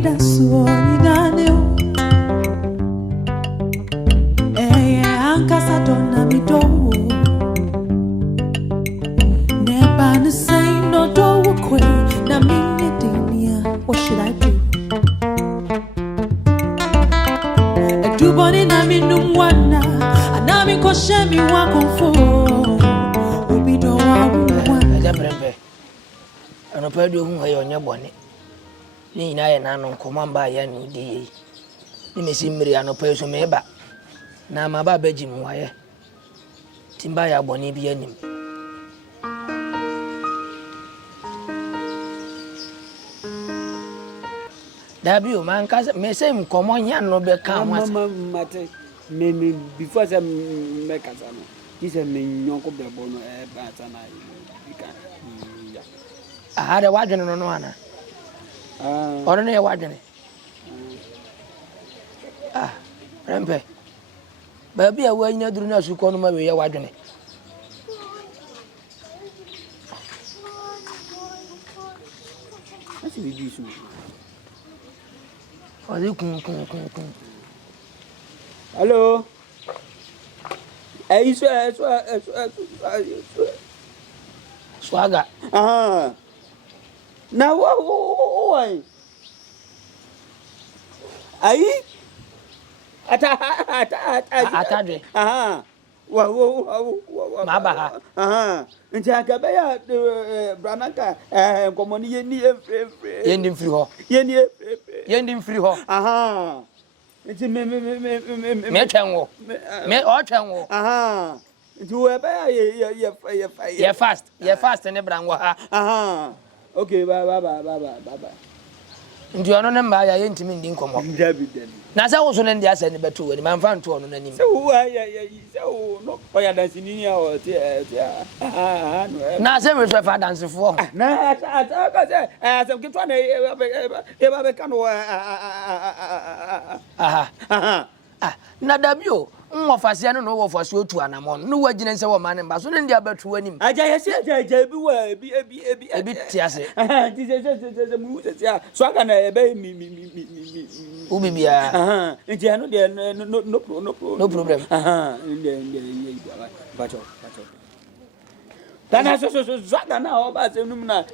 da suoni daneo. Anka sa donna mi do. Never the same no do kwe na mi dinia. What should I do? Do boni na mi numwana. Anami ko shemi wa konfo. Obi do wa wa. Brembe. Ano pa do hu hayo nya boni. Ni na ye na no komamba ya ni di. Ni mesimmiri ano pa so meba. Na ma ba baji mu waye. Timba ya boni bi anim. Dabi o man ka me say mkomo nya no be ka wasa. Mate me before say me ka sa no. He say me nyonko be bono e ba sa na bika. Ah de wadwene no no ana. Ono ne wadwene. Rempe. Baby a wa nya duru na su ko no ma we ya wadwene. Asi bi bisu. Odi kun. Hello. Isso. Swaga. Na why? Aí? Atadwe. Maba ha. Nti akabe ya branaka komoni yeni yendi mfiri ho. Yendi mfiri ho. Nti me twenwo. Me o twenwo. Nti we ba ya fast. Ye fast ne branwo ha. Okay, bye. Ndi ono ne mba ya yentimi ndi nkomo. Dabi. Na se wo so ne ndi asa ne beto wani man fa nto ono nanim. Se wo so no oya dance ni ya o ti no. Na se we so fa dance fo. Na ka se asem kitwa na e ba be ka no na dabio nwofase no wo fase otu anamon no wagina nse wo mane mba so ne ndi abeto anim. Aja yesi aja bi wa ebi tiase. Ti se mu se ya so aka na ebe mi ubibia nti ano de no problem. Ndi bacho Tana so zaga na oba se num na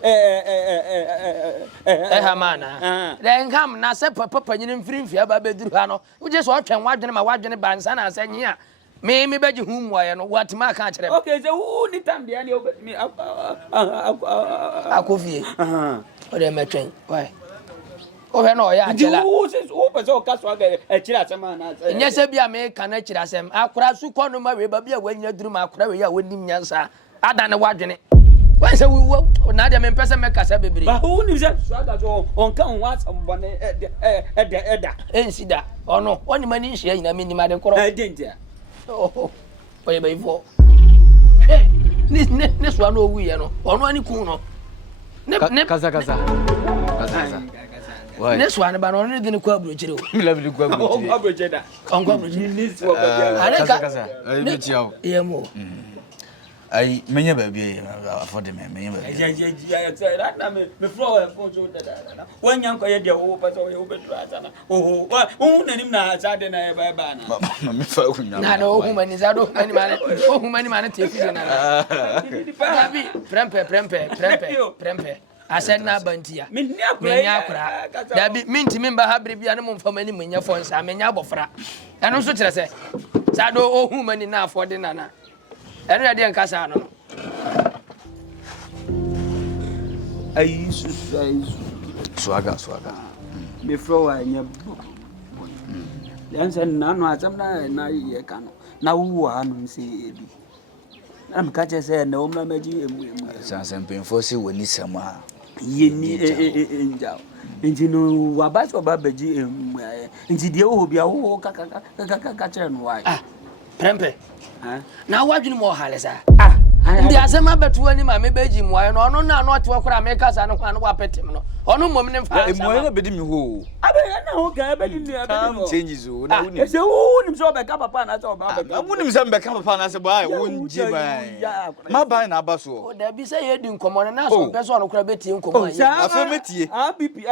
hamana den kam na se papa panyini mfiri aba beduru ha no uje so otwen wadwene ma wadwene bansa na asa nyi a me beji hu aye no watima ka kire. Okay, so who ni tam de ani obetimi akofie o de metwen why o he no ya achela who person ka so aga akira asema na nya se bia me ka na akira asem akora su kono ma we ba bia wanya duru ma akora we ya wonim nyansa ada ne wadwene wan se wo na de me pese me kasa bebere ba who ni se so aga so on kan wa sambone eda ensida ono oni mani nhia nyina me ni ma de koro dentia oye ba ifo ne so ano owu ye no ono ani kun no ne kaza why ne so an ba no ne de ne kwa abrochire o mi la bi kwa abrochire da on kwa abrochire ni si wo ba kaza bi tiao yemo ai menye ba bi afford me menye ba ya that na me flow phone so da wanya nko ye de wo pa so ye wo betu atana wo nanim na azade na ba na me fa kunya na no humani zado humani mane te fi na abi prempe asen na bantia menya akura dabi minti mimba habri bia ne momfama ni menya fonsa menya abofra eno so kire se zado humani na afode nana eno ya de nkasa no ai swaga me flow anya yansa nanu atsam na ye kanu na wu anu se ebi na mkache se na omna meji emu sanse mpemfo si woni sama yeni enja njino wabacho babeji emu nji die wo bia wo ka che no wai prempe na wadwini mo halesa ndi asema betu ani ma me beji mo ayo no ono na no te wakura me kasa no kwa no wapetem no ono mom ne mfa mo ye bedi mi ho abe na okay, but in the changes. I say, oh, I'm so back up upon us. I wouldn't send back up upon us. Why wouldn't you? My buying a basso. There be say you didn't come on and ask one person who could be in common. I'll be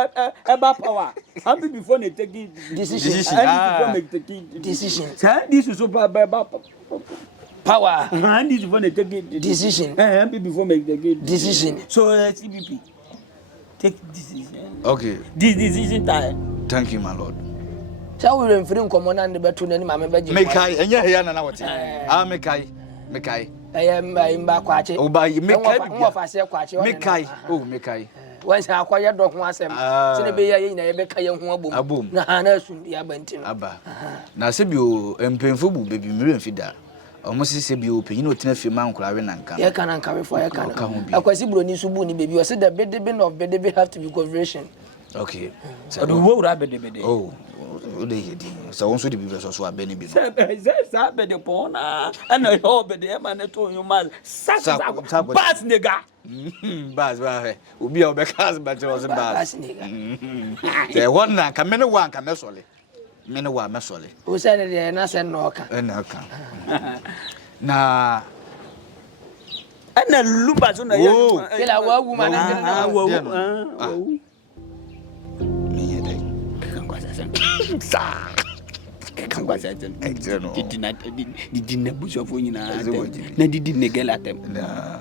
about power. I'll be before they take decision. This is about power. And this is when they take decision. And before make the decision. So CBP take decision. Okay. This decision time. Thank you, my lord. So we will free common and the better any mamma. Mekai, and you're here now. Ah, Mekai. I am back watching. Oh, by Mekai. Mekai. Oh, Mekai. Once I acquired dog once, so be a Becca young woman. A boom. Nahana soon be a bentin. Abba. Now, Sebio and painful baby million feeder. Almost Sebio, Pino Tenefi Mount Clarinanka. I can't carry for a can. I quite see Bruni Subuni, baby. I said that bedbin of bedbin have to be conversion. Okay. So the whole rabbit. Oh, so also the people also are Benny. That's happened upon and I hope the man told you, man. Such a bad nigga. Baz, will be our because but it was a bad nigga. There one now, come in one, come solely. Meanwhile, Massoli. Who said it? And I said no. Now, and a lupas on a woman. Didn't bush of winning. I didn't negate at them.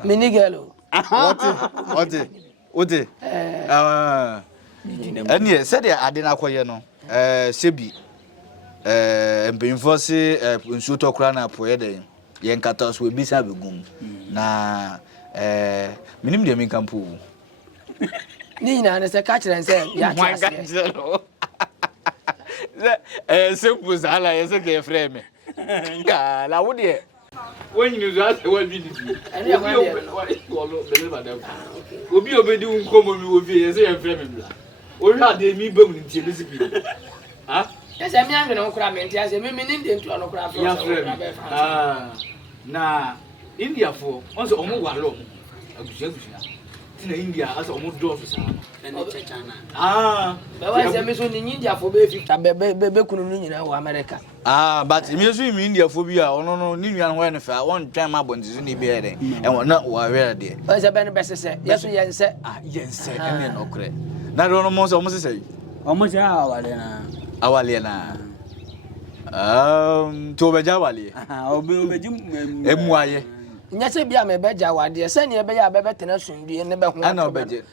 Minigelo. What? And yes, said I didn't acquire no. Sebi. Mpemfo se nsuto kra na poede yen katos we bisa begum na minim de min kampo ni na se ka kire nse ya tase se puzala yese ke frame ga la wode when you just what be obi obedi nkomo mi obi yese ye frame bla o hwa de mi bam ni tie bisi bi ha. Yes, I'm young and okra mentia say me meaning dem to okra for. Na India for once omo walo abusia na India as omo do so sa na China be wa say me so ni India for be 50 be kunu ni nyina wo America but me so in India for bi a ono no ni nua ho ne fa won twan ma bondizu ni be ere e wona wa were de o say be ne be se yes yense yense ene no kre na do no mo so mo se omo say awale na awale na to beja wale obeji emuaye nya se bia me beja wade se ne be ya be betena sundue ne be ho ana obeje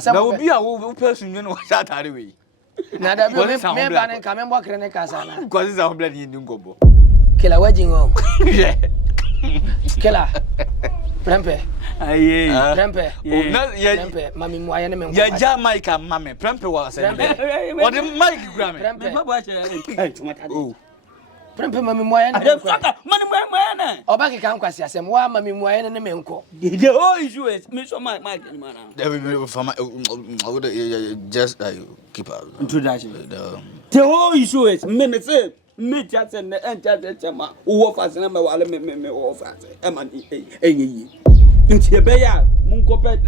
se na obi a wo pe sundue no sha tare we na da bi me ba ne ka me mbo kre ne kasa na ko se sa ho blad yin ngobo kila wajin o kila prempe aye prempe prempe mami mu aye ne me ya ja mic mame prempe wa se o de mic gra me prempe mabo che oh prempe mami mu aye ne saka mani mu na oba ke kan kwasi asem wa mami mu aye ne me nko the whole issue is me so my man just keep out introduction the whole issue is me say me just and enter chama wo fa se na me wale me wo fa se e man enyi nti e be ya mun ko pe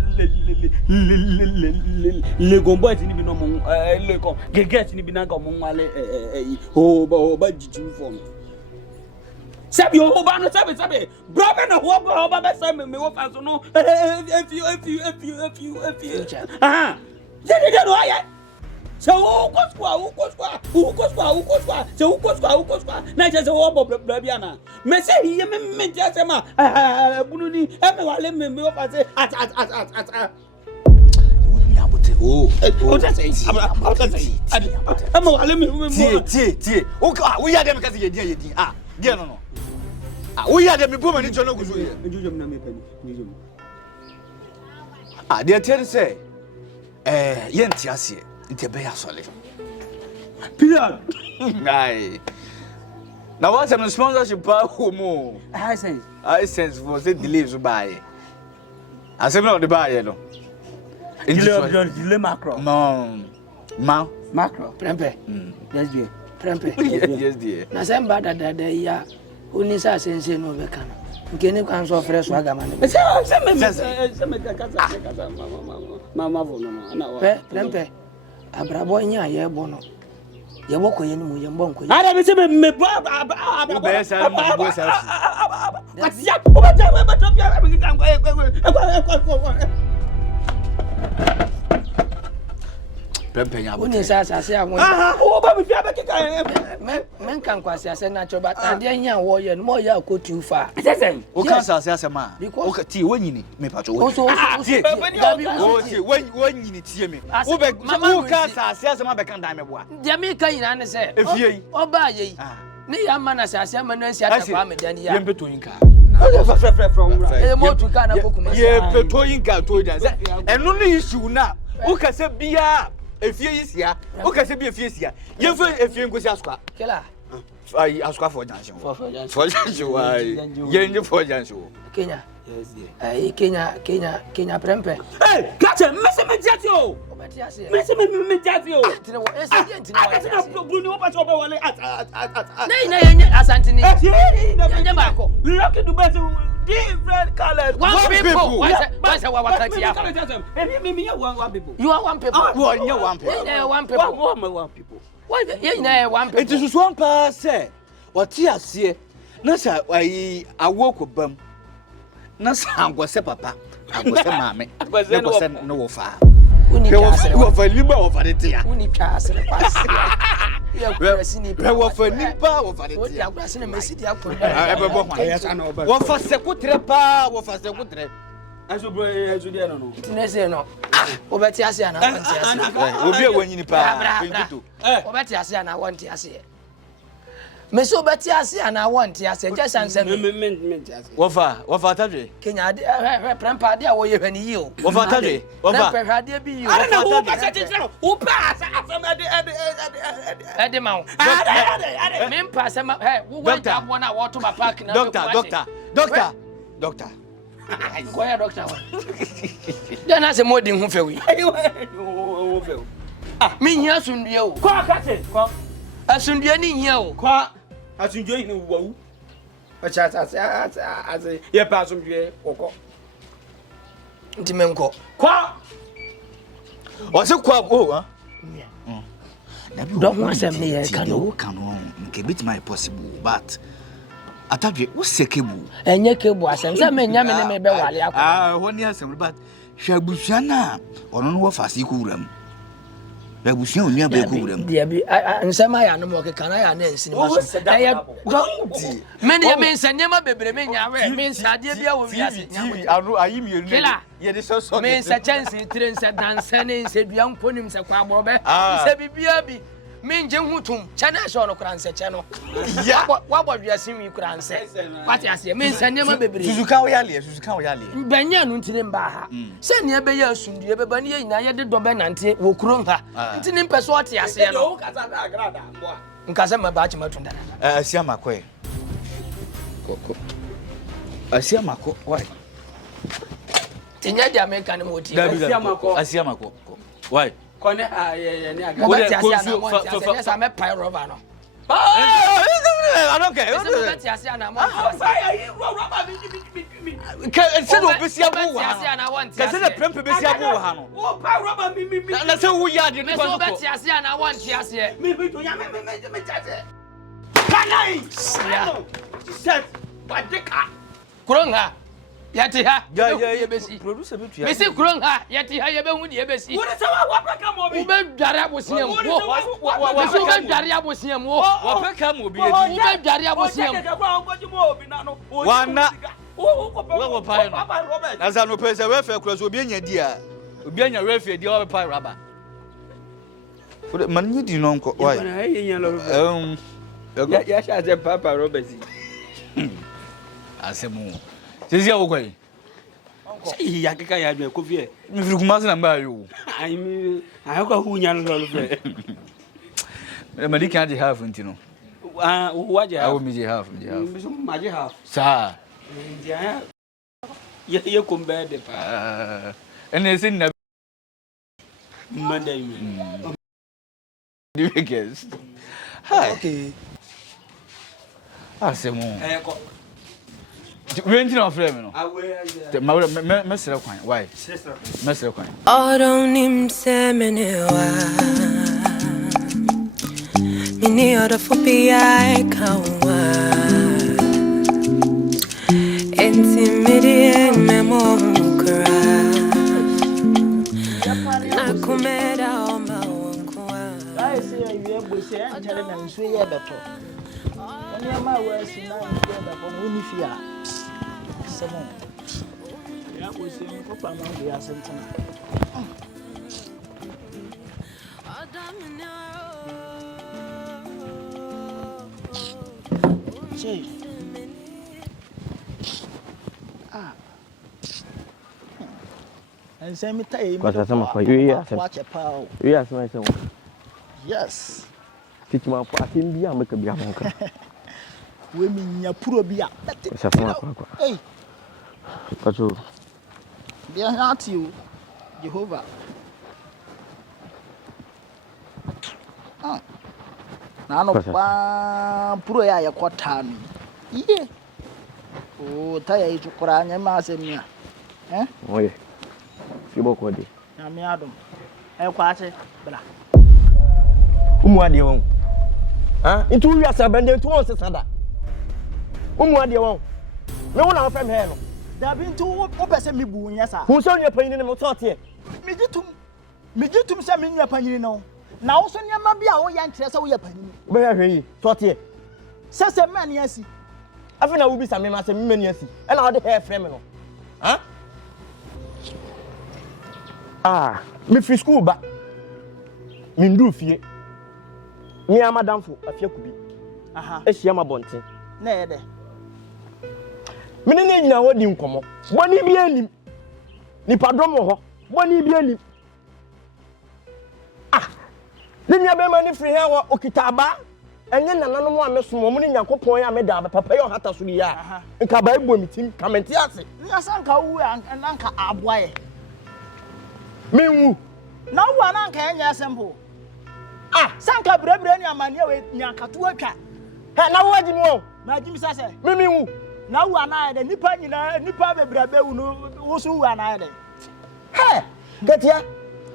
le gombo ti ni bi no mun le ko geget ni bi na ko mun wale o ba jiju form sabi o ba no sabi brother no wo ba be say me wo fa so no if you ah je no aye so ukoswa so ukoswa na je so wo bla bia na me say hiye me je ma bunu ni e me wale me wo fa say at oh just say am wale me tie o ya dem ka se ye din dia no o ya dem bo mani jono guzo ye njujum na me pani njujum dia tie say ye ntiase nti be ya sole period ai na what some sponsorship pa homo I sense for say delay so buy asem na o de buy no delay macro no macro prempe yes dear prempe yes dear na sem ba da ya oni sa sense no be kan nkene kwan so fresh aga man me mama vo no na wa prempe abrabo nya ye bo no ye woko ye mu ye mbonko ye ara me se me bo o be sa mo bo sa asia o ba ja ba to bia me kan kwa pempenya bo woni sa asase a won o ba me fia ba kika men kan kwase ase na choba ade nya wo ye no mo ya akotu fa sesen o kan sa asase ma o ka ti wanyini me pacho wo so dabi o ti wanyini tie me o be o kan sa asase ma be kan dan me boa dia me kan ina ne se efie oba ye ni ya ma na asase ma no ansi atakwa me dan ya ye mpeto yinka from e mo tu kan na kokuma ye mpeto yinka to dan se enu no issue na o ka se bia efie yisia o ka se bia efie sia ye fo efie ngosi askwa kela ai askwa for jansion for jansion ai ye nje for jansion Kenya yes dear Kenya prempe hey kache mese me jati o obati ase mese me jati o tine wo incident na atina problem o pa so be wale at na yenye asantini yenye bako look at the best different colors one people why say wa wakati ya me one people you are one people one people one people one people why you one people it is one pa say what you ase na sa ai awoko bam na sa angose papa angose mame angose no wo fa uni kasere wo fa limba wo fa de tia uni kasere kwasi ya kwasi ni wo fa limba wo fa de tia ya kwasi na mesi dia ko e be bo kwa wo fa sekutre pa wo fa sekutre aso bro aso dia no tinese no obeti ase ana wanti ase obi e wanyini pa pinto obeti ase ana wanti ase me so beti ase ana wanti ase just answer me wo fa tadwe Kenya de prempa de a wo ye hwani yi o wo fa tadwe wo fa prempa hwade bi yi o ana na wo pa se titro wo pa afam ade ma wo me mpa se ma wo wa abo na wo to ba park na doctor ko ya doctor wa de na se modin hu fewi wo fe mi hia sundue o ko akate ko asundue ni hia o ko asunjo ni wo acha ase ye pa asundue kokko nti menko ko o se kwa o ha don't want them near kanu nke bit my possible but atadwe wo sekebu enye kebu asem se me nya me ne me be wale akwa honi asem but hwabusia na ono no wo fase ku wuram hwabusia onua be ku wuram dia bi nsema ya no mo ke kana ya na nsini maso don't me ne me nsanya ma bebre me nya we me nsade bia wo wiase TV anu ayi mienu ye de so me nsa chance tire nsa dansa ne nsa dua mponim se kwa aboro be nsa bibia bi me nje hutum chana so no kura nsa che no ya wa bo wiase wi kura nsa kwati ase me nsanya ma bebre suzuka wo yale banya no ntire mba ha se ne be ya asundue be ba ne yina ye de do be nante wo kuro ha ntine mpeso ote ase no nkasa ma ba chima tunda asia makoe koko asia mako why tinya di America ne moti asia mako why kone ye ne aga what asia na want asia sa me pile rubber no I don't care. What asia na want se do besia bu wa asia na want se de prempe besia bu wa no wo pa rubber mi na se wo ya de me so bet asia na want asia mi to ya me jase kanai set badeka kuronga yati ha ya besi producer betu ya besi kuronga yati ha ye be hu de besi wo se wa peka mo bi wo be dware abosiam wo be dware abosiam wo wa peka mo bi wo be dware abosiam wana wo pa no asa no pese we fe kura so obi anya di a obi anya refi di o pa raba man nyi di no nko why ya sha je papa Robert asemu sisi awo kwai sei ya keka ya dwe kofie mi firi kuma na mba yo ai mi ayoko hunya no lo fe mali kan je half ntino waje awo mi je half mi so ma je half sa ye kombe de pa ene sin na Monday mi di weekends hi okay asemu ko Renting of frame no. Ma mesere kwan. Why? Mesere kwan. Odonim semenewa Any other for I can't intimidate me more na kumeda oma wankwa I say you are bossy and telling them so yeah better. When you my words in together from Winifia. Someone. Yeah, we see Papa among the Ascension. Say. And send me time. Because some of you watch a power. Yes, myself. Yes. Teach my party be a make a be a monk. Women, your poor be up. Hey, but you, they are not you, Jehovah. Now, poor ya quarter. Yeah. Oh, tire to Koran and Marsemia. Eh? Oh, yeah. You both what? I'm Adam. I'll pass it. Umwadi, ah, into you as a bandit to answer Sanda. Umwadi, no one from here. There have been 2 open me boo, yes, sir. Who's on your pain in the motor here? Me to some in your panino. Now, so you might be our young chess away upon you. Where are you? Thought here. Says a man, yes. I think I will be some men as a million, and I'll the hair feminine. Huh? Ah, me free school back. Me do fear. Me am madam for a few could be. Aha, a shama bonting. Nay, Me name now what you come up. One be any. Ni padromo, one be any. Ah, then you have money free hair or Okitaba, and then another one, Miss Woman in your copoy, I made up a papaya hat as we are. And Cabay meeting, come and tell us. Yes, Uncle and Uncle Abway. Me, no one can assemble. Ah, Sanka Brebrania Mania with Yakatuaka. Now what do you want? My Jim says, Me, now one eye, the Nipa Brabe, who are neither. Hey, get here.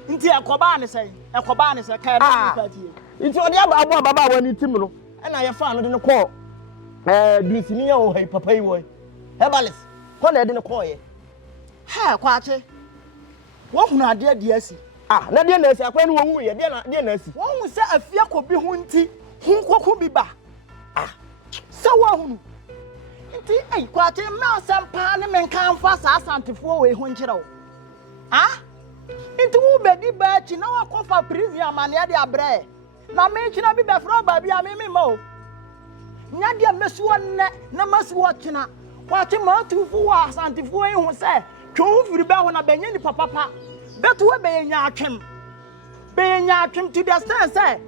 Into a Coban say, a Coban is a car. It's only about Baba when you Timuro, and I have found it in a call. Dulcinea, hey, Papa, boy. Hebalis, what I didn't call you. Ha, Quache. What not dear, dear. Ah, na dear nurse, I went one way, dear nurse. One will say a fear could be hunty, who could be back. Ah, so one. Indeed, quite a mouse and parliament can't fast us until 4 way hunchero. Ah? Into Betty Batch, now I call for premium and Yadia Bray. Now mention a bit before baby, I mean mo. Nadia miss one, no must watching her. Watching more 2 4 until 4 who say, True rebel when I bang any papa. That way, being yakim to the stand, say,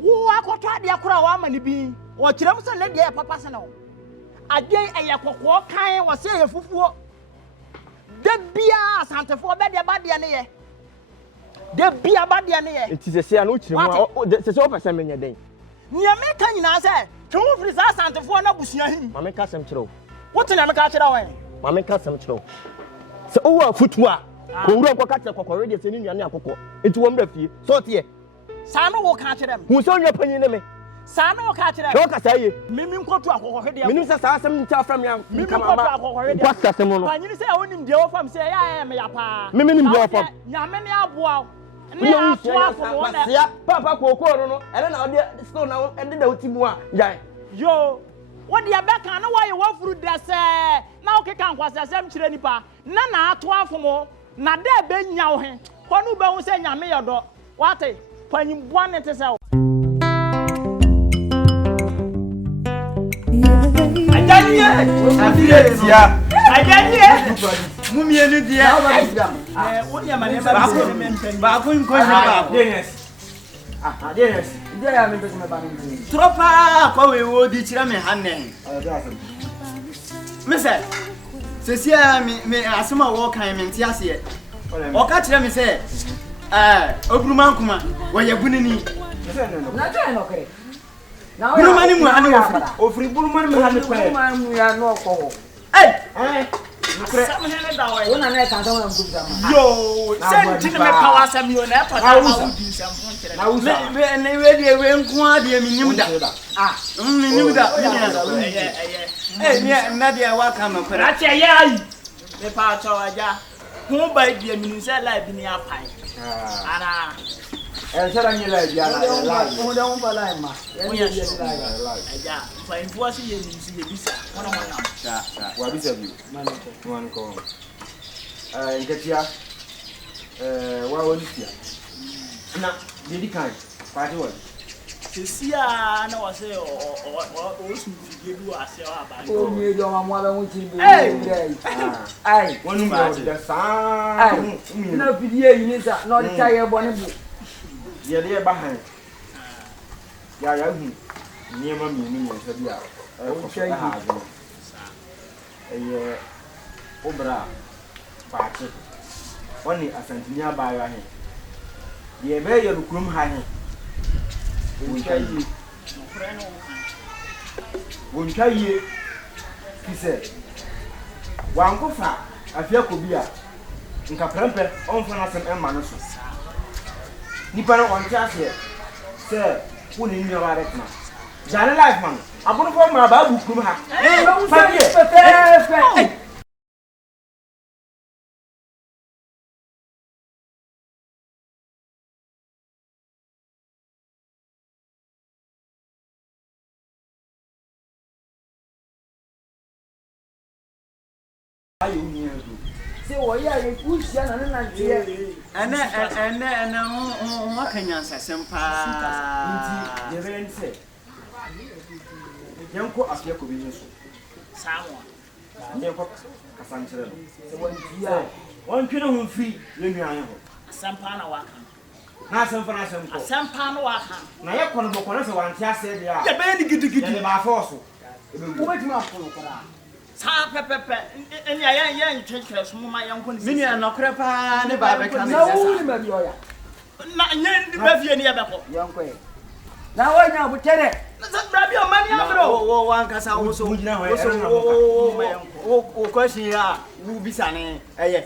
who I could try the aqua woman be, or Chilomson let the papa know. A day a yakwa kind was saying for the beer Santa for better body and air. The beer body and air. It is a say, I know the sofa sending a day. Near me, can you say, True for Santa for no bush him. Mamma Cassam Tro. What's in a catcher away? Mamma Cassam Tro. So, oh, footwear. Who don't catch a cocoa radio sending your cocoa into 1 refugee. So, here. Sano will catch them. Who's on your opinion? Sano will catch them. Don't I say, Mimim go to a already. Minister Sassam tell from young. Mimim already. What's that? When you say, I want him to from say, I am your pa. Mimim go from Yamania Bow. Papa Coco, and then I'll be still now and then the Timua. Yo. What the back? I know why you walk through this. Now, can't was the same chilenipa. Nana, 12 for more. Na there be nyaw he kwanu be hu se nyame yodo wate panyim buane te se ajanye afire dia ajanye mumienu dia woni amane ba ko nko ba yes dia ya me be me ba ni tropa ko we wo di kira me hanen me se Sesia me asema wo kan me nti ase e. O ka kire me se obruma nkuma wo ye bunini. Na try no kere. Na buruma ni mu anu ofri buruma ni mu anu kwa. Buruma mu ya no ko. Eh. Some hand away. Una na ka so am kuta ma. Yo, send to me power some you na pa na udi some. Na usa. Me we dey we nko ade mi nyim da. Ah, mi nyim da. Eh, na dey wa ka me kwara. Ati ayi ayi. Me pa to aja. Hu ba die mi nse live ni apai. Ara. Será ni live ya live. Mo da ba live ma. Ya live. Aja, fa info si ye ni si ye bisa. Wana wana. Sa. Wa bisa bi. Man ko. Nketia. Wa woni tia. Na, dedi kan. Party wa. Sesia na wa se o su fie du ase o aba. O mi do ma mo ba mu ti bi. Ai, Wonu mo da sa. Ai. Na video yi ni sa, no di taye bo ne bu. Ye de ba han. Ya hu. Ni ma mi ni nsa bi a. O hwe yi. Eye obra paati. Oni asantinya ba ya he. Ye be ye rukum ha he. Wonka yie kise wankofa afia kobi a nka prempe onfa na sem emma no so nipa no onte ase se woni nyi wa rekna jare life man abono fo ma ba bu kum ha Pepe. Se wo ya ye kusia na na ntie ene ho akanya sasem pa nti ye be nse yanko afia kobi nso sawo yanko kasanchire no se wo ntia won twene ho mfi ye nwan ho asampa na waka na asampa na asamko asampa na waka na ye kono bokona se wante ase de a ye be ni gidigidi ye ba force wo betuma afolo kora sa pepepe eni ya ntwetwe so mama yanko ni Mini anokre pa ne ba be kan na wo ni ma bi oya na nya ndi ba fie ni ya beko yanko e na wo nya bu tere na bra bi o mani afro wo wankasa wo so wo question ya wo bisa ne eye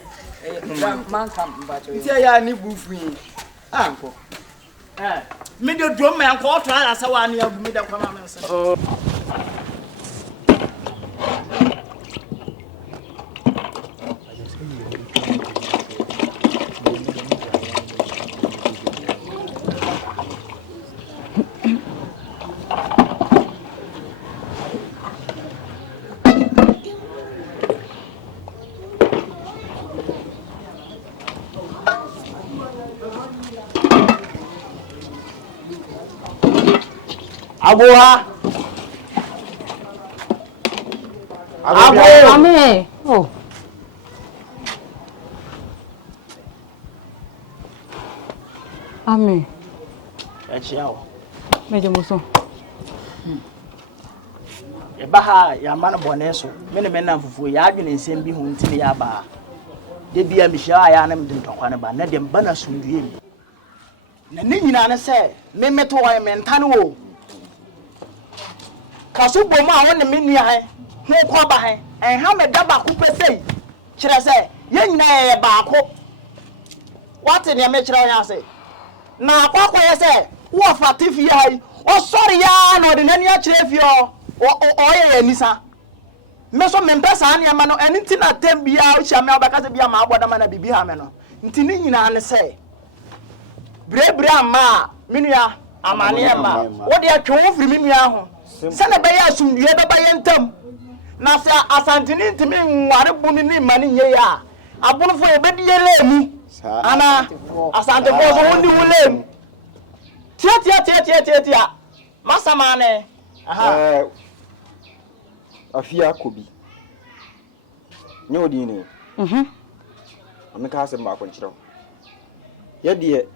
man kam ba cho ntia ya ni bufuin anko me de do me yanko o to ala sa wa ni abu me de kwa mama se Aboha. Ame. Oh. Ame. echiawo Meje muso. e ba ha ya man bone so me ne menam fufu ya adwene nsem bi hu ntine ya ba de bia mi hia ya na me din tokwa ne ba na de mba na sundue mi na ne nyina ne se me meto wa me ntane wo kaso bom a won ne me nua he hu ko ba he en ha me da ba ku pesei kire se ye nyina ye ba ko wate ne me kire ya se na akwakwa ye se wo fatifi ai o sorry ya no de nani a kire fi o ye nisa me so me mpesa ne ma no eni nti na tembia o hia me obaka se bia ma aboda ma na bibi ha me no nti ni nyina ne se brebre ama menua amane ma wo de atwe wo firi menua ho se ne be ya asumdue be ba ye ntam na se asantini ntimi nware bunu ni ma ne nye ya abunu fo ye be die lemu ana asante fo so wondi wo lemu tia masama ne aha afia kobi nye odi ni ameka ase mba ko nkyerɛ ye de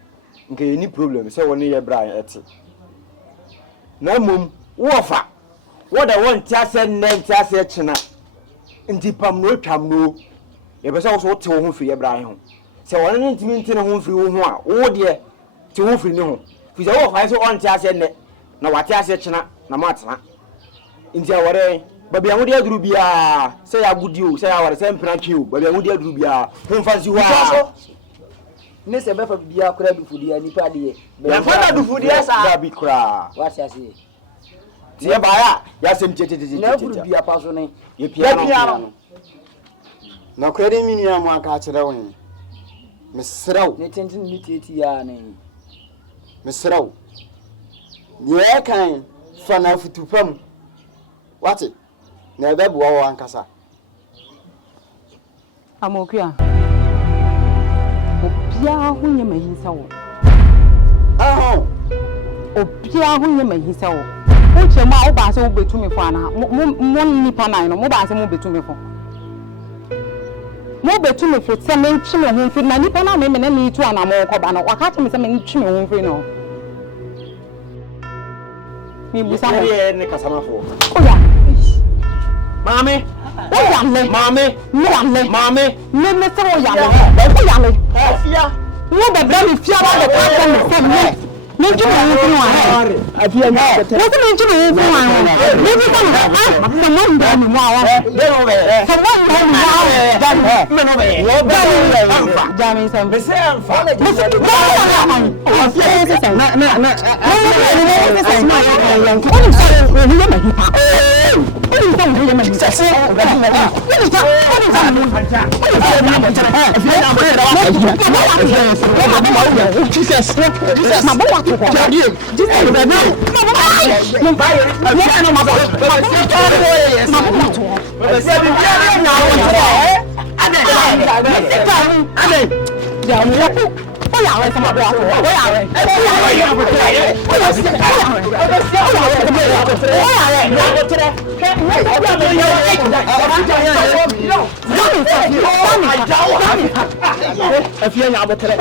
nke ni problem se woni ye bra ete na mom wofa wo da won tia se nne tia se kyena nti pam no twam no ye be se wo so te wo ho fi ye bra ho se woni ntimi nti ne ho fi wo ho a wo de te ho fi ne ho fi se wo fa se on tia se nne na wate ase kyena na matena nti awore babi amudi aduru bia say agudi o say aware say mpranki o babi amudi aduru bia homfa si ho a ne se befa bia kura du fudi ani pa de ya fa du fudi sa da bi kura wa sia se tie ba ya ya sem tete na furu bia pa so ne ye pia no na kwere mi nua mu aka kire wo ni mesraw ne tentin ni tete ya ne mesraw ye kan fa na futupam wate na ebe bo wo ankasa Amokia. Obia hunye mahisa wo. Obia hunye mahisa wo. Uche ma wo ba se wo betumi fo ana. Mo nipa nan no mo ba se mo betumi fo. Mo betumi fo se me ntwe me ho mfi na nipa na me na me tu ana mo ko ba no. Waka to me se me ntwe me ho mfi no. Mi busa ho. ye ne kasama fo Oya. mame Oya le. mame Mame. Me se oya le. Oya le. afia Wo be bra me fia ba de ka ko me se me. Me ntwe me ho mfi wa. afia nya tete Wo se me ntwe me ho mfi wa. Me bi ko na se mo ndo me mo awa. de no be Se mo ndo me mo awa. me no be wo be Jami sam. me se amfa Me se ko na afia se se na na afia nya botere